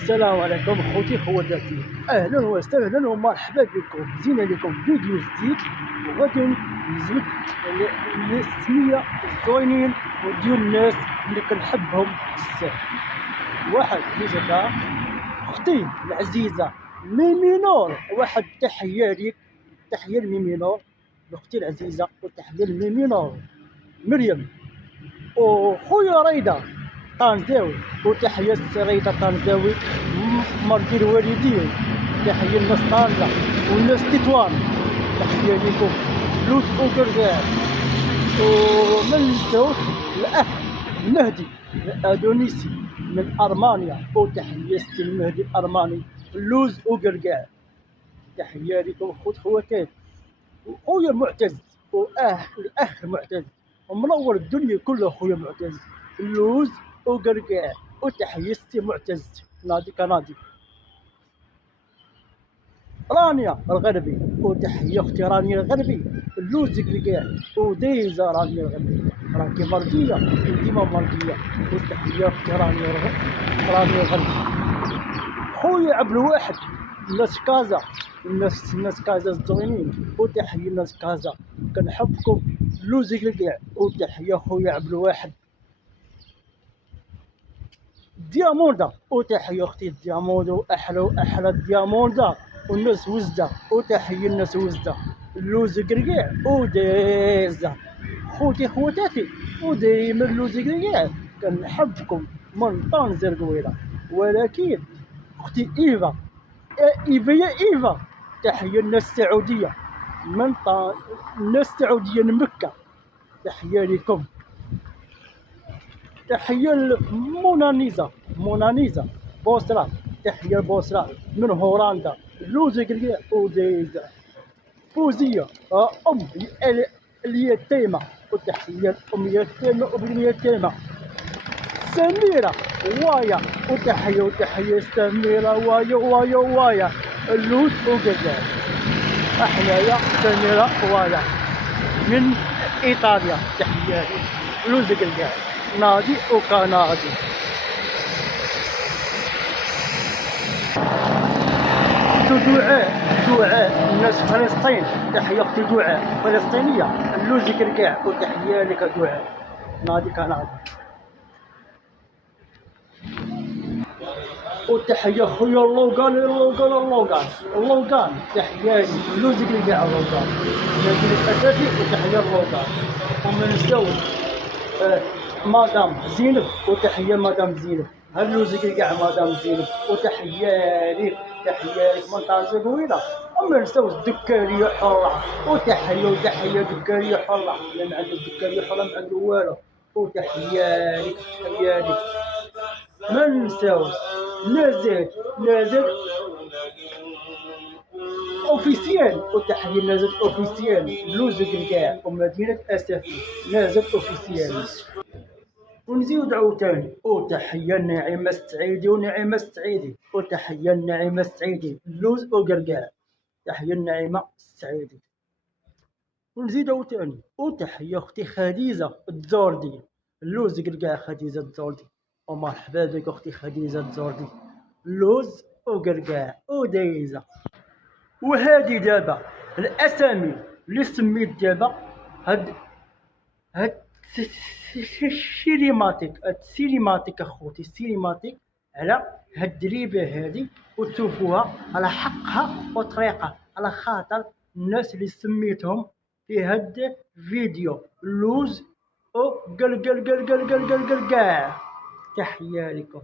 السلام عليكم خوتي خواتاتي، اهلا وسهلا ومرحبا بكم. زينا لكم فيديو جديد وغادي نزيد السميه الزوينين وديال الناس اللي كنحبهم بزاف. واحد اللي جاتا اختي العزيزه ميمي نور، واحد تحيه ليك، تحيه لميمي نور اختي العزيزه، وتحيه لميمي نور مريم، وخويا ريضه طنجاوي، وتحية السريدة طنجاوي مرضي الوالدين، تحية لناس طنجة والناس تطوان، تحية ليكم لوس وكركاع. وما ننساوش الأخ المهدي الأدونيسي من أرمانيا، وتحية ستي المهدي الأرماني لوز وكركاع. تحية ليكم خواتات. وخويا معتز الأخ معتز ومنور الدنيا كلها، خويا معتز اللوز وكركاع. وتحية ستي معتز نادي كنادي رانيا الغربي، وتحية اختي رانيا الغربي اللوز كركاع. وديزا رانيا الغربي راكي مرضية وديما مرضية، وتحية اختي رانيا الغربي. خويا عبد الواحد الناس كازا، الناس كازا الزوينين، وتحية الناس كازا كنحبكم لوز كركاع. وتحية خويا عبد الواحد دياموندا، وتحية اختي دياموندا واحلى دياموندا والناس وزده، وتحية الناس وزده اللوز كركاع. وديزا خوتي خواتاتي، ودايما اللوز كركاع كنحبكم من طنجة قويله. ولكن اختي ايفا يا ايفا، تحية الناس السعوديه من الناس السعوديه من مكه، تحية لكم. تحية لمونانيزا بوسرا، تحية بوسرا من هولندا لوز كركاع. وديزا فوزية اليتيمة، وتحية أم يتيمة وابن يتيمة سميرة وايا، وتحية سميرة وايا اللوز وكركاع. أحلايا سميرة وايا من إيطاليا، تحية لوز كركاع نادي وكنادي. دعاء الناس فلسطين، تحية اختي دعاء فلسطينية اللوز كركاع. وتحية لك دعاء نادي كنادي. وتحية خويا اللوغان تحية لي اللوز كركاع اللوغان نادي الأساسي. وتحية اللوغان. وما نساوش مدام زينب، وتحية مدام زينب هاللوز كركاع مدام زينب. وتحية ليك من طنجة قويلة. وما نساوش الدكارية حرة، وتحية دكارية حرة، لا ما عنده الدكارية حرة ما عنده والو. وتحية ليك ما ننساوش نازل اوفيسيال، وتحية نازل اوفيسيال لوز كركاع ومدينة اسفي نازل اوفيسيال. ونزيد عاوتاني وتحية نعيمة السعيدي وتحية نعيمة السعيدي اللوز وكركاع، تحية نعيمة السعيدي. ونزيد عاوتاني وتحية اختي خديجة الزوردي اللوز كركاع خديجة الزوردي. ومرحبا بك اختي خديجة الزوردي اللوز وكركاع. ودايزة. وهادي دابا الاسامي اللي سميت دابا هاد السينماتيك اخوتي السينماتيك على هاد الدريبه هادي، وتشوفوها على حقها وطريقها، على خاطر الناس اللي سميتهم في هاد الفيديو لوز او قل كاع. تحية لكم.